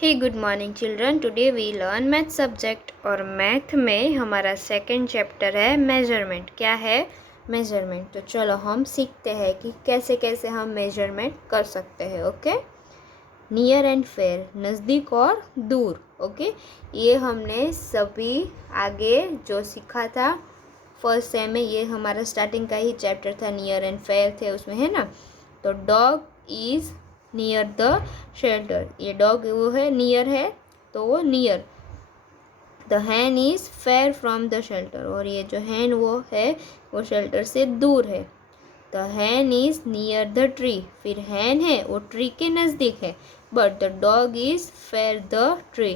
Hey good morning children. Today we learn math subject और math में हमारा second chapter है मेजरमेंट। क्या है? मेजरमेंट। तो चलो हम सीखते हैं कि कैसे कैसे हम मेजरमेंट कर सकते हैं। ओके, नियर एंड फेयर, नज़दीक और दूर। ओके, ये हमने सभी आगे जो सीखा था फर्स्ट सेम में, ये हमारा स्टार्टिंग का ही चैप्टर था, नियर एंड फेयर थे उसमें, है ना। तो dog is near the shelter, ये डॉग वो है, नियर है तो वो near. The hen is fair from the shelter, और ये जो हैन वो है वो शेल्टर से दूर है। The hen is near the tree, फिर हैन है वो ट्री के नज़दीक है। But the dog is fair the tree,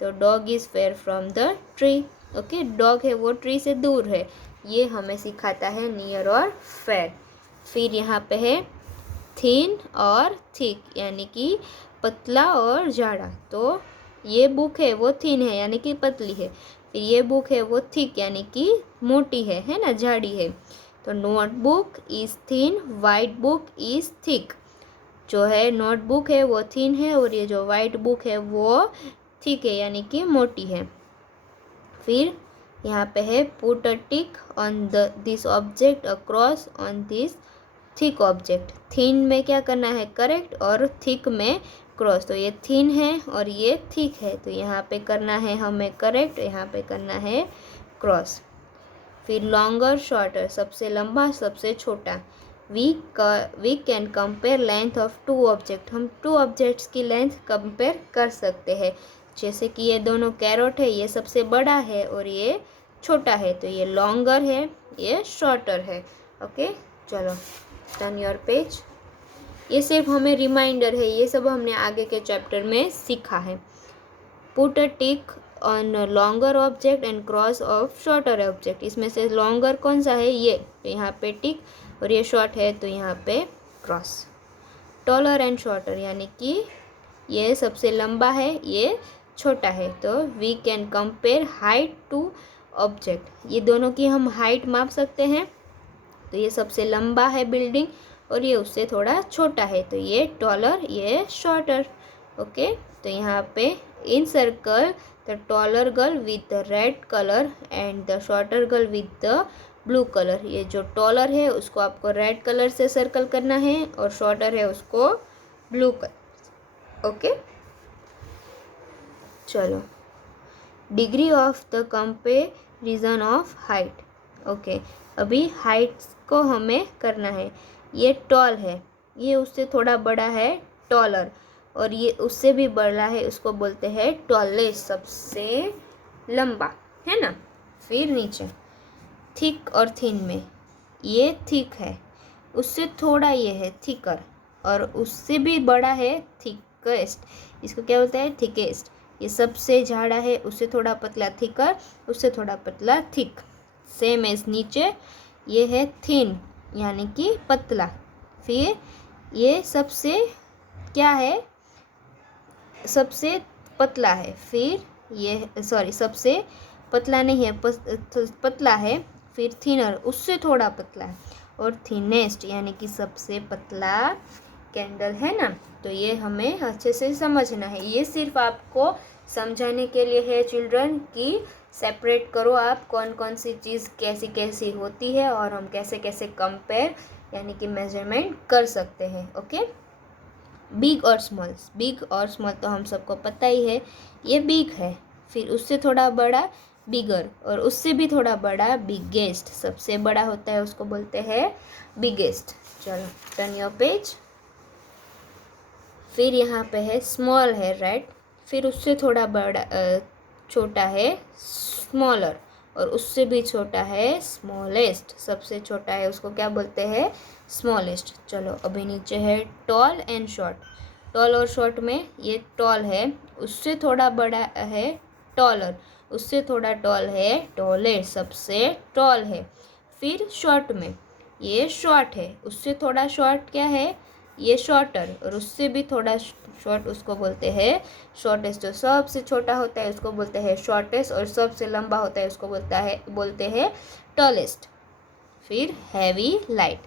तो dog is fair from the tree. Okay, dog है वो ट्री से दूर है। ये हमें सिखाता है नियर और फेयर। फिर यहाँ पे है थिन और थिक, यानी कि पतला और जाड़ा। तो ये बुक है वो थिन है यानी कि पतली है, फिर ये बुक है वो थिक यानी कि मोटी है ना, जाड़ी है। तो notebook is thin, white book is thick. जो है नोटबुक है वो थिन है और ये जो वाइट बुक है वो थिक है यानी कि मोटी है। फिर यहाँ पे है put a tick on this object across on this thick object. Thin में क्या करना है? करेक्ट, और थिक में क्रॉस। तो ये थिन है और ये थिक है, तो यहाँ पे करना है हमें करेक्ट, यहाँ पे करना है क्रॉस। फिर लॉन्गर शॉर्टर, सबसे लंबा सबसे छोटा। We can compare length of two object, हम टू ऑब्जेक्ट्स की लेंथ कंपेयर कर सकते हैं। जैसे कि ये दोनों कैरोट है, ये सबसे बड़ा है और ये छोटा है, तो ये लॉन्गर है, ये शॉर्टर है। ओके, चलो टर्न योर पेज। ये सिर्फ हमें रिमाइंडर है, ये सब हमने आगे के चैप्टर में सीखा है। Put a tick on longer object and cross of shorter object. इसमें से लॉन्गर कौन सा है? ये, तो यहाँ पे टिक, और ये शॉर्ट है तो यहाँ पे क्रॉस। टॉलर एंड शॉर्टर, यानी कि ये सबसे लंबा है, ये छोटा है। तो we can compare height two object, ये दोनों की हम हाइट माप सकते हैं। तो ये सबसे लंबा है बिल्डिंग और ये उससे थोड़ा छोटा है, तो ये टॉलर, ये शॉर्टर। ओके, तो यहाँ पे encircle the taller girl with the red colour and the shorter girl with the blue colour. ये जो टॉलर है उसको आपको रेड कलर से सर्कल करना है और शॉर्टर है उसको ब्लू कलर। ओके, चलो degree of the comparison of height. Okay, अभी हाइट्स को हमें करना है। ये टॉल है, ये उससे थोड़ा बड़ा है टॉलर, और ये उससे भी बड़ा है, उसको बोलते हैं टॉलेस्ट, सबसे लंबा, है ना। फिर नीचे थिक और थिन में, ये थिक है, उससे थोड़ा ये है थिकर, और उससे भी बड़ा है थिकेस्ट, इसको क्या बोलते हैं? थिकेस्ट। ये सबसे झाड़ा है, उससे थोड़ा पतला थिकर, उससे थोड़ा पतला थिक। सेम एज नीचे, ये है थिन यानी कि पतला। फिर ये सबसे क्या है? सबसे पतला है। फिर ये सॉरी, सबसे पतला नहीं है, पतला है। फिर थिनर, उससे थोड़ा पतला है, और थिनेस्ट यानी कि सबसे पतला कैंडल, है ना। तो ये हमें अच्छे से समझना है, ये सिर्फ आपको समझाने के लिए है चिल्ड्रन कि सेपरेट करो आप कौन कौन सी चीज़ कैसी कैसी होती है और हम कैसे कैसे कंपेयर यानी कि मेजरमेंट कर सकते हैं। ओके, बिग और स्मॉल, बिग और स्मॉल तो हम सबको पता ही है, ये बिग है, फिर उससे थोड़ा बड़ा बिगर, और उससे भी थोड़ा बड़ा बिगेस्ट, सबसे बड़ा होता है उसको बोलते हैं बिगेस्ट। चलो टर्न योर पेज। फिर यहाँ पे है स्मॉल है राइट, फिर उससे थोड़ा बड़ा छोटा है स्मॉलर, और उससे भी छोटा है स्मॉलेस्ट, सबसे छोटा है उसको क्या बोलते हैं? स्मॉलेस्ट। चलो अभी नीचे है टॉल एंड शॉर्ट। टॉल और शॉर्ट में ये टॉल है, उससे थोड़ा बड़ा है टॉलर, उससे थोड़ा टॉल है टॉलेस्ट, सबसे टॉल है। फिर शॉर्ट में ये शॉर्ट है, उससे थोड़ा शॉर्ट क्या है? ये शॉर्टर, और उससे भी थोड़ा शॉर्ट उसको बोलते हैं शॉर्टेस्ट। जो सबसे छोटा होता है उसको बोलते हैं शॉर्टेस्ट, और सबसे लंबा होता है उसको बोलते हैं टॉलेस्ट। फिर हैवी लाइट,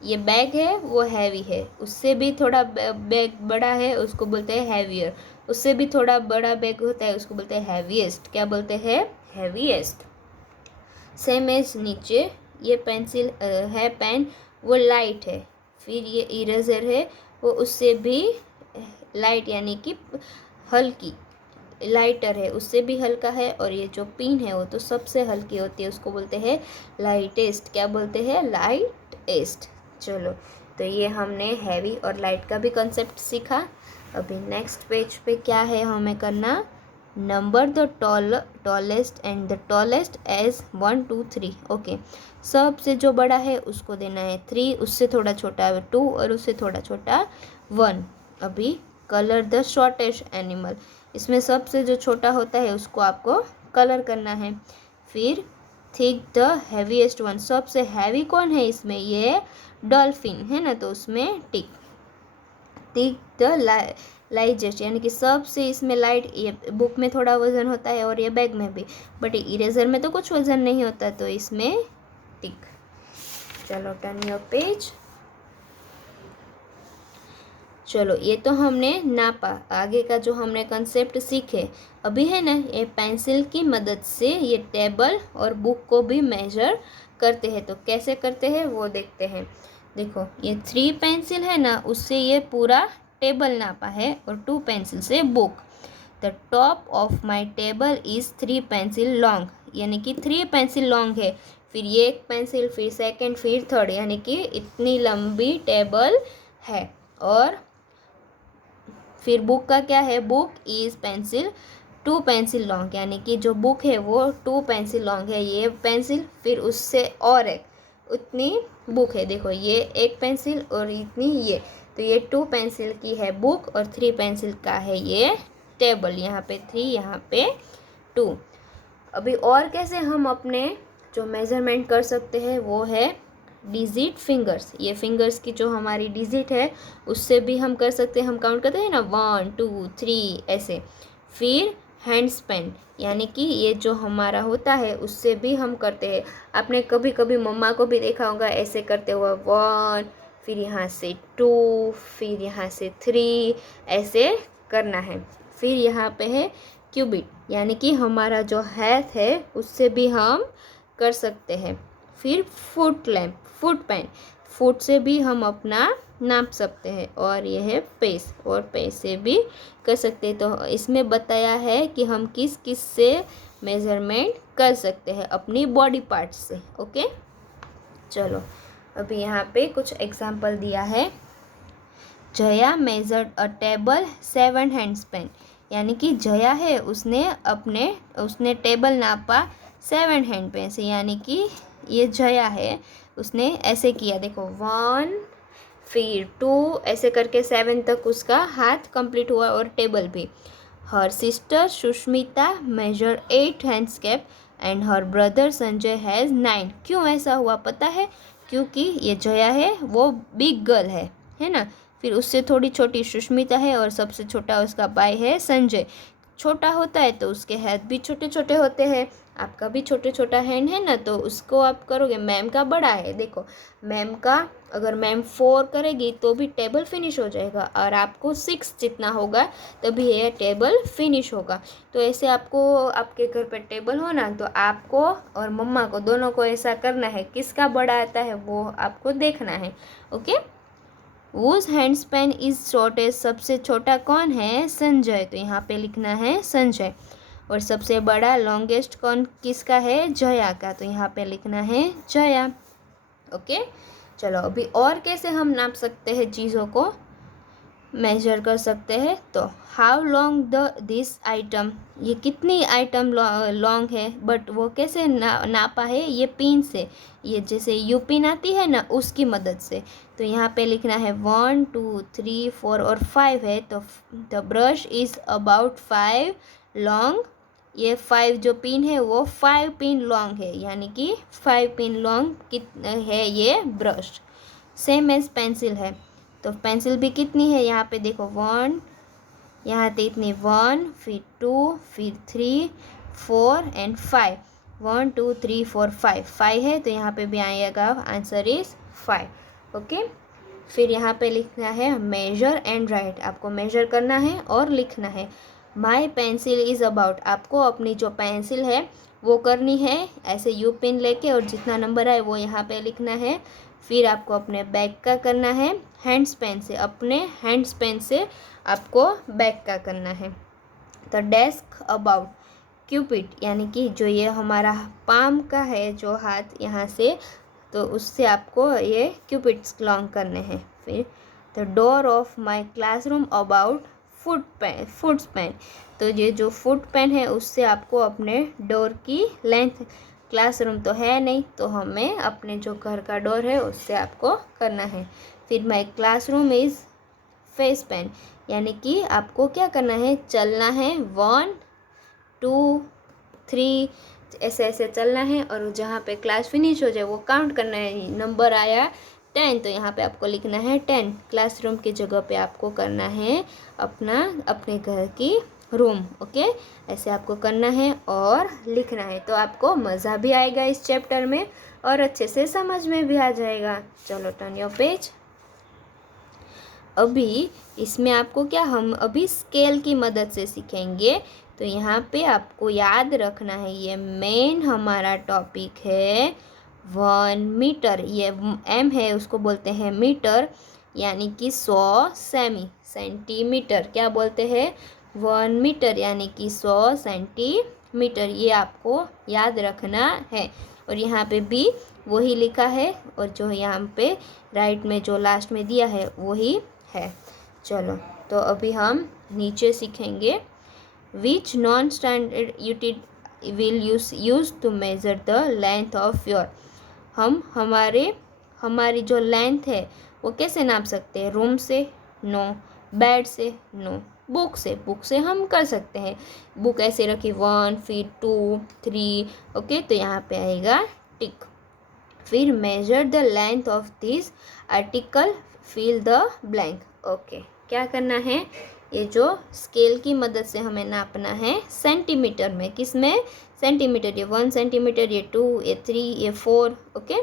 ये बैग है वो हैवी है, उससे भी थोड़ा बैग बड़ा है उसको बोलते हैं हैवियर, उससे भी थोड़ा बड़ा बैग होता है उसको बोलते हैं हैवीएस्ट। क्या बोलते हैं? हैवीएस्ट। सेम एज नीचे ये पेंसिल है पेन, वो लाइट है। फिर ये इरेजर है वो उससे भी लाइट यानी कि हल्की, लाइटर है, उससे भी हल्का है। और ये जो पिन है वो तो सबसे हल्की होती है, उसको बोलते हैं लाइटेस्ट। क्या बोलते हैं? लाइटेस्ट। चलो, तो ये हमने हैवी और लाइट का भी कंसेप्ट सीखा। अभी नेक्स्ट पेज पे क्या है हमें करना? Number the tallest and the tallest as 1 2 3। Okay, सबसे जो बड़ा है उसको देना है 3, उससे थोड़ा छोटा 2 और उससे थोड़ा छोटा 1। अभी कलर द शॉर्टेस्ट एनिमल, इसमें सबसे जो छोटा होता है उसको आपको कलर करना है। फिर थिक द हैवीएस्ट वन, सबसे हैवी कौन है इसमें? ये डॉल्फिन है ना, तो उसमें टिक। थिक द लाइजेस्ट यानी कि सबसे इसमें लाइट, ये बुक में थोड़ा वजन होता है और ये बैग में भी, बट इरेजर में तो कुछ वजन नहीं होता, तो इसमें टिक। चलो, टर्न योर पेज। चलो, ये तो हमने नापा, आगे का जो हमने कंसेप्ट सीखे अभी है ना, ये पेंसिल की मदद से ये टेबल और बुक को भी मेजर करते हैं। तो कैसे करते हैं वो देखते हैं। देखो, ये 3 पेंसिल है ना, उससे ये पूरा टेबल नापा है, और 2 पेंसिल से book. The top of my table is 3 pencil long, यानी कि 3 पेंसिल लॉन्ग है। फिर ये एक पेंसिल, फिर सेकेंड, फिर थर्ड, यानी कि इतनी लंबी टेबल है। और फिर बुक का क्या है? Book is pencil 2 pencil long, यानी कि जो बुक है वो 2 पेंसिल लॉन्ग है, ये पेंसिल, फिर उससे और एक उतनी बुक है। देखो, ये एक पेंसिल और इतनी ये, तो ये 2 पेंसिल की है बुक और 3 पेंसिल का है ये टेबल। यहाँ पे 3, यहाँ पे 2। अभी और कैसे हम अपने जो मेज़रमेंट कर सकते हैं वो है डिजिट फिंगर्स। ये फिंगर्स की जो हमारी डिजिट है उससे भी हम कर सकते हैं, हम काउंट करते हैं ना 1 2 3 ऐसे। फिर हैंड स्पेन, यानी कि ये जो हमारा होता है उससे भी हम करते हैं। आपने कभी कभी मम्मा को भी देखा होगा ऐसे करते हुए 1, फिर यहाँ से 2, फिर यहाँ से 3, ऐसे करना है। फिर यहाँ पे है क्यूबिट, यानी कि हमारा जो हाथ है उससे भी हम कर सकते हैं। फिर foot lamp, foot pen, foot से भी हम अपना नाप सकते हैं। और यह है पेस, और पेस से भी कर सकते हैं। तो इसमें बताया है कि हम किस किस से मेज़रमेंट कर सकते हैं अपनी बॉडी पार्ट्स से। ओके, चलो, अभी यहाँ पे कुछ एग्जाम्पल दिया है। जया मेजर्ड अ टेबल 7 हैंड स्पेन, यानी कि जया है उसने टेबल नापा 7 हैंड पेन से, यानी कि ये जया है उसने ऐसे किया। देखो 1, फिर 2, ऐसे करके 7 तक उसका हाथ कंप्लीट हुआ, और टेबल भी। Her sister Sushmita measure 8 handspans and her brother Sanjay has 9। क्यों ऐसा हुआ पता है? क्योंकि ये जया है वो बिग गर्ल है ना। फिर उससे थोड़ी छोटी सुष्मिता है, और सबसे छोटा उसका भाई है संजय। छोटा होता है तो उसके हाथ भी छोटे छोटे होते हैं। आपका भी छोटे छोटा हैंड है ना, तो उसको आप करोगे। मैम का बड़ा है, देखो मैम का अगर मैम 4 करेगी तो भी टेबल फिनिश हो जाएगा, और आपको 6 जितना होगा तभी ये टेबल फिनिश होगा। तो ऐसे आपको आपके घर पर टेबल हो ना, तो आपको और मम्मा को दोनों को ऐसा करना है। किसका बड़ा आता है वो आपको देखना है। Okay, whose hand span is shortest, सबसे छोटा कौन है? संजय, तो यहाँ पे लिखना है संजय। और सबसे बड़ा लॉन्गेस्ट कौन किसका है? जया का, तो यहाँ पे लिखना है जया। ओके, चलो, अभी और कैसे हम नाप सकते हैं, चीज़ों को मेजर कर सकते हैं। तो हाउ लॉन्ग दिस आइटम, ये कितनी आइटम लॉन्ग है, बट वो कैसे नापा है? ये पिन से, ये जैसे यू पिन आती है ना उसकी मदद से। तो यहाँ पे लिखना है 1 2 3 4 और 5 है, तो the brush is about 5 long. ये 5 जो पिन है वो 5 पिन लॉन्ग है, यानी कि 5 पिन लॉन्ग है ये ब्रश। सेम एज पेंसिल है, तो पेंसिल भी कितनी है? यहाँ पे देखो 1, यहाँ पे इतनी 1, फिर 2, फिर 3 4 एंड 5। 1 2 3 4 5 है, तो यहाँ पे भी आएगा आंसर इज 5। ओके। फिर यहाँ पे लिखना है मेजर एंड राइट, आपको मेजर करना है और लिखना है। माई पेंसिल इज़ अबाउट, आपको अपनी जो पेंसिल है वो करनी है ऐसे यू पिन लेके, और जितना नंबर आए वो यहाँ पे लिखना है। फिर आपको अपने बैग का करना है हैंड्स पेन से, अपने हैंड्स पेन से आपको बैग का करना है। तो डेस्क अबाउट क्यूपिड, यानी कि जो ये हमारा पाम का है जो हाथ यहाँ से, तो उससे आपको ये क्यूपिड्स लॉन्ग करने हैं। फिर the door of my classroom about foot span, तो ये जो फुट पेन है उससे आपको अपने डोर की लेंथ, क्लासरूम तो है नहीं तो हमें अपने जो घर का डोर है उससे आपको करना है। फिर my classroom is face pen, यानी कि आपको क्या करना है, चलना है 1 2 3 ऐसे ऐसे चलना है, और जहाँ पे क्लास फिनिश हो जाए वो काउंट करना है। नंबर आया 10 तो यहाँ पे आपको लिखना है 10। क्लासरूम की जगह पे आपको करना है अपने घर की रूम। ओके, ऐसे आपको करना है और लिखना है, तो आपको मज़ा भी आएगा इस चैप्टर में और अच्छे से समझ में भी आ जाएगा। चलो टर्न योर पेज। अभी इसमें आपको क्या, हम अभी स्केल की मदद से सीखेंगे। तो यहाँ पे आपको याद रखना है, ये मेन हमारा टॉपिक है 1 मीटर। ये एम है उसको बोलते हैं मीटर, यानी कि 100 सेंटीमीटर। क्या बोलते हैं, 1 मीटर यानी कि 100 सेंटीमीटर। ये आपको याद रखना है। और यहाँ पे भी वही लिखा है, और जो यहाँ पे राइट में जो लास्ट में दिया है वही है। चलो तो अभी हम नीचे सीखेंगे। Which non standard unit will use to measure the length of your, हम हमारी जो लेंथ है वो कैसे नाप सकते हैं, रूम से नो, बेड से नो, बुक से हम कर सकते हैं। बुक ऐसे रखी 1 फिर 2 3, ओके, तो यहाँ पे आएगा टिक। फिर measure the length of this article, fill the blank. Okay, क्या करना है, ये जो स्केल की मदद से हमें नापना है सेंटीमीटर में, किस में, सेंटीमीटर। ये 1 सेंटीमीटर, ये 2, ये 3, ये 4। ओके,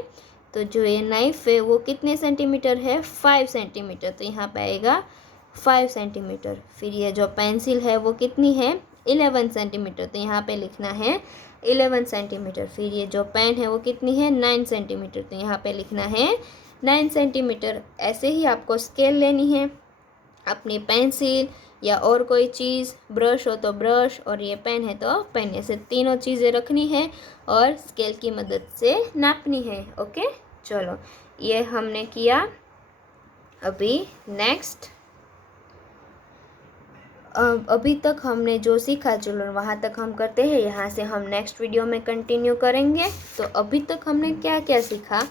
तो जो ये नाइफ है वो कितने सेंटीमीटर है, 5 सेंटीमीटर, तो यहाँ पे आएगा 5 सेंटीमीटर। फिर ये जो पेंसिल है वो कितनी है, 11 सेंटीमीटर, तो यहाँ पे लिखना है 11 सेंटीमीटर। फिर ये जो पेन है वो कितनी है, 9 सेंटीमीटर, तो यहाँ पे लिखना है 9 सेंटीमीटर। ऐसे ही आपको स्केल लेनी है, अपनी पेंसिल या और कोई चीज़, ब्रश हो तो ब्रश, और ये पेन है तो पेन, ऐसे तीनों चीज़ें रखनी है और स्केल की मदद से नापनी है। ओके, चलो ये हमने किया। अभी नेक्स्ट, अभी तक हमने जो सीखा चलो वहाँ तक हम करते हैं, यहाँ से हम नेक्स्ट वीडियो में कंटिन्यू करेंगे। तो अभी तक हमने क्या क्या सीखा,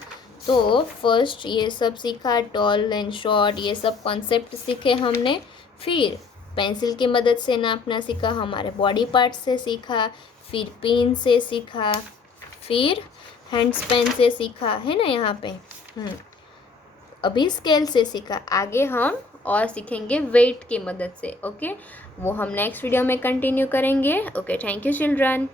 तो फर्स्ट ये सब सीखा, टॉल एंड शॉर्ट, ये सब कॉन्सेप्ट सीखे हमने। फिर पेंसिल की मदद से नापना सीखा, हमारे बॉडी पार्ट से सीखा, फिर पिन से सीखा, फिर हैंड्स पेन से सीखा, है ना यहाँ पे। अभी स्केल से सीखा, आगे हम और सीखेंगे वेट की मदद से। ओके, वो हम नेक्स्ट वीडियो में कंटिन्यू करेंगे। Okay, thank you children.